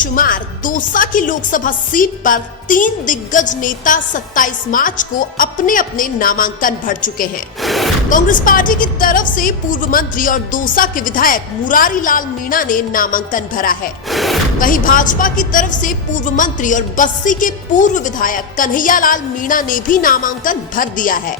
बेशुमार दौसा की लोकसभा सीट पर 3 दिग्गज नेता 27 मार्च को अपने अपने नामांकन भर चुके हैं। कांग्रेस पार्टी की तरफ से पूर्व मंत्री और दौसा के विधायक मुरारी लाल मीणा ने नामांकन भरा है। वहीं भाजपा की तरफ से पूर्व मंत्री और बस्सी के पूर्व विधायक कन्हैया लाल मीणा ने भी नामांकन भर दिया है।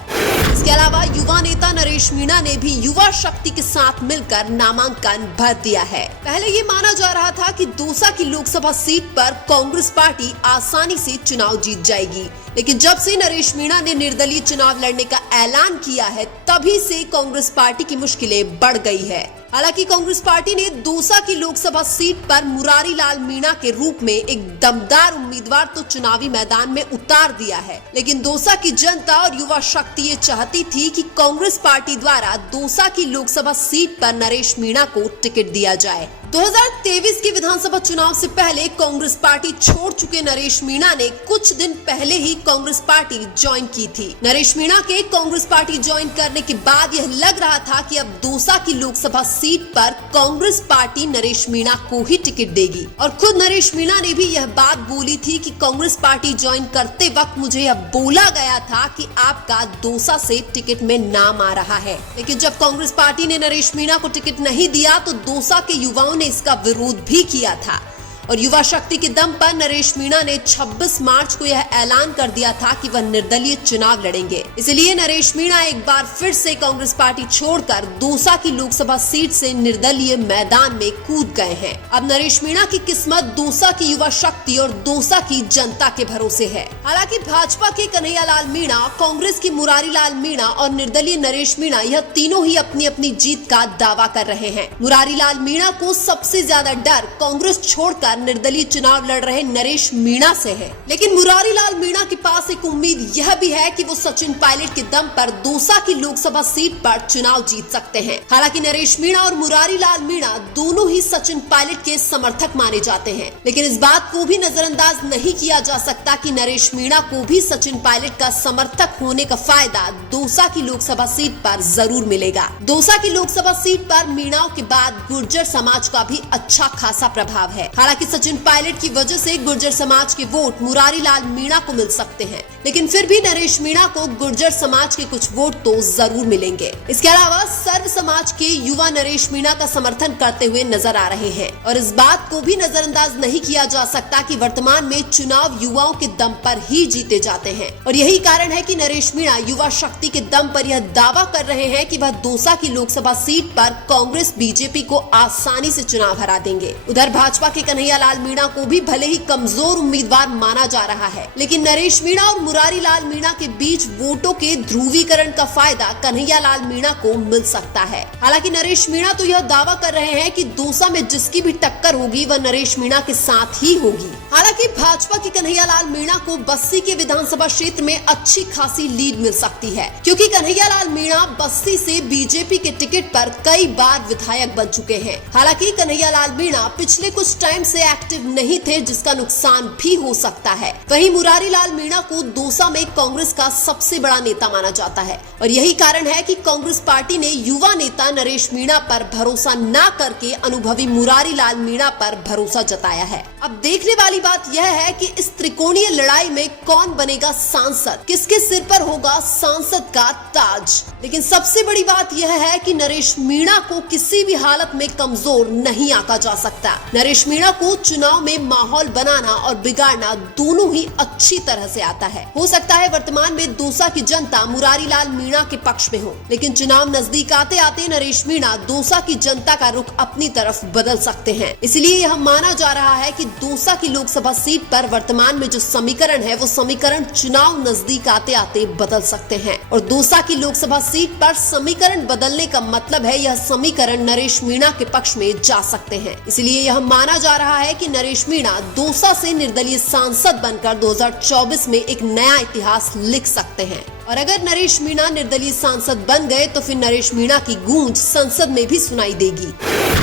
इसके अलावा युवा नेता नरेश मीणा ने भी युवा शक्ति के साथ मिलकर नामांकन भर दिया है। पहले ये माना जा रहा था कि दौसा की लोकसभा सीट पर कांग्रेस पार्टी आसानी से चुनाव जीत जाएगी, लेकिन जब से नरेश मीणा ने निर्दलीय चुनाव लड़ने का ऐलान किया है, तभी से कांग्रेस पार्टी की मुश्किलें बढ़ गई है। हालांकि कांग्रेस पार्टी ने दौसा की लोकसभा सीट पर मुरारी लाल मीणा के रूप में एक दमदार उम्मीदवार तो चुनावी मैदान में उतार दिया है, लेकिन दौसा की जनता और युवा शक्ति ये चाहती थी कि कांग्रेस पार्टी द्वारा दौसा की लोकसभा सीट पर नरेश मीणा को टिकट दिया जाए। 2023 के विधानसभा चुनाव से पहले कांग्रेस पार्टी छोड़ चुके नरेश मीणा ने कुछ दिन पहले ही कांग्रेस पार्टी ज्वाइन की थी। नरेश मीणा के कांग्रेस पार्टी ज्वाइन करने के बाद यह लग रहा था कि अब दौसा की लोकसभा सीट पर कांग्रेस पार्टी नरेश मीणा को ही टिकट देगी, और खुद नरेश मीणा ने भी यह बात बोली थी कि कांग्रेस पार्टी ज्वाइन करते वक्त मुझे यह बोला गया था कि आपका दौसा से टिकट में नाम आ रहा है, लेकिन जब कांग्रेस पार्टी ने नरेश मीणा को टिकट नहीं दिया तो दौसा के युवाओं ने इसका विरोध भी किया था, और युवा शक्ति के दम पर नरेश मीणा ने 26 मार्च को यह ऐलान कर दिया था कि वह निर्दलीय चुनाव लड़ेंगे। इसलिए नरेश मीणा एक बार फिर से कांग्रेस पार्टी छोड़कर दौसा की लोकसभा सीट से निर्दलीय मैदान में कूद गए हैं। अब नरेश मीणा की किस्मत दौसा की युवा शक्ति और दौसा की जनता के भरोसे है। हालांकि भाजपा के कन्हैया लाल मीणा, कांग्रेस की मुरारी लाल मीणा और निर्दलीय नरेश मीणा, यह तीनों ही अपनी अपनी जीत का दावा कर रहे हैं। मुरारी लाल मीणा को सबसे ज्यादा डर कांग्रेस छोड़कर निर्दलीय चुनाव लड़ रहे नरेश मीणा से है, लेकिन मुरारी लाल मीणा के पास एक उम्मीद यह भी है कि वो सचिन पायलट के दम पर दौसा की लोकसभा सीट पर चुनाव जीत सकते हैं। हालांकि नरेश मीणा और मुरारी लाल मीणा दोनों ही सचिन पायलट के समर्थक माने जाते हैं, लेकिन इस बात को भी नजरअंदाज नहीं किया जा सकता कि नरेश मीणा को भी सचिन पायलट का समर्थक होने का फायदा दौसा की लोकसभा सीट पर जरूर मिलेगा। दौसा की लोकसभा सीट पर मीणाओं के बाद गुर्जर समाज का भी अच्छा खासा प्रभाव है। हालांकि सचिन पायलट की वजह से गुर्जर समाज के वोट मुरारी लाल मीणा को मिल सकते हैं, लेकिन फिर भी नरेश मीणा को गुर्जर समाज के कुछ वोट तो जरूर मिलेंगे। इसके अलावा सर्व समाज के युवा नरेश मीणा का समर्थन करते हुए नजर आ रहे हैं, और इस बात को भी नजरअंदाज नहीं किया जा सकता कि वर्तमान में चुनाव युवाओं के दम पर ही जीते जाते हैं, और यही कारण है कि नरेश मीणा युवा शक्ति के दम पर यह दावा कर रहे हैं कि वह दौसा की लोकसभा सीट पर कांग्रेस बीजेपी को आसानी से चुनाव हरा देंगे। उधर भाजपा के कन्हैया लाल मीणा को भी भले ही कमजोर उम्मीदवार माना जा रहा है, लेकिन नरेश मीणा और मुरारी लाल मीणा के बीच वोटों के ध्रुवीकरण का फायदा कन्हैया लाल मीणा को मिल सकता है। हालांकि नरेश मीणा तो यह दावा कर रहे हैं कि दौसा में जिसकी भी टक्कर होगी वह नरेश मीणा के साथ ही होगी। हालांकि भाजपा के कन्हैया लाल मीणा को बस्सी के विधानसभा क्षेत्र में अच्छी खासी लीड मिल सकती है, क्योंकि कन्हैया लाल मीणा बस्सी से बीजेपी के टिकट पर कई बार विधायक बन चुके हैं। हालांकि कन्हैया लाल मीणा पिछले कुछ टाइम से एक्टिव नहीं थे, जिसका नुकसान भी हो सकता है। वहीं मुरारी लाल मीणा को दौसा में कांग्रेस का सबसे बड़ा नेता माना जाता है, और यही कारण है कि कांग्रेस पार्टी ने युवा नेता नरेश मीणा पर भरोसा न करके अनुभवी मुरारी लाल मीणा पर भरोसा जताया है। अब देखने वाली बात यह है कि इस त्रिकोणीय लड़ाई में कौन बनेगा सांसद, किसके सिर पर होगा सांसद का ताज। लेकिन सबसे बड़ी बात यह है कि नरेश मीणा को किसी भी हालत में कमजोर नहीं आंका जा सकता। नरेश मीणा को चुनाव में माहौल बनाना और बिगाड़ना दोनों ही अच्छी तरह से आता है। हो सकता है वर्तमान में दौसा की जनता मुरारी लाल मीणा के पक्ष में हो, लेकिन चुनाव नजदीक आते आते नरेश मीणा दौसा की जनता का रुख अपनी तरफ बदल सकते हैं। इसलिए यह माना जा रहा है कि दौसा की लोकसभा सीट पर वर्तमान में जो समीकरण है, वो समीकरण चुनाव नजदीक आते आते बदल सकते हैं, और दौसा की लोकसभा सीट पर समीकरण बदलने का मतलब है यह समीकरण नरेश मीणा के पक्ष में जा सकते हैं। इसलिए यह माना जा रहा है कि नरेश मीणा दौसा से निर्दलीय सांसद बनकर 2024 में एक नया इतिहास लिख सकते हैं, और अगर नरेश मीणा निर्दलीय सांसद बन गए तो फिर नरेश मीणा की गूंज संसद में भी सुनाई देगी।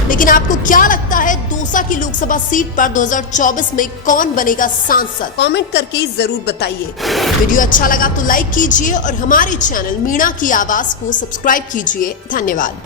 लेकिन आपको क्या लगता है, दौसा की लोकसभा सीट पर 2024 में कौन बनेगा सांसद? कमेंट करके जरूर बताइए। वीडियो अच्छा लगा तो लाइक कीजिए और हमारे चैनल मीणा की आवाज को सब्सक्राइब कीजिए। धन्यवाद।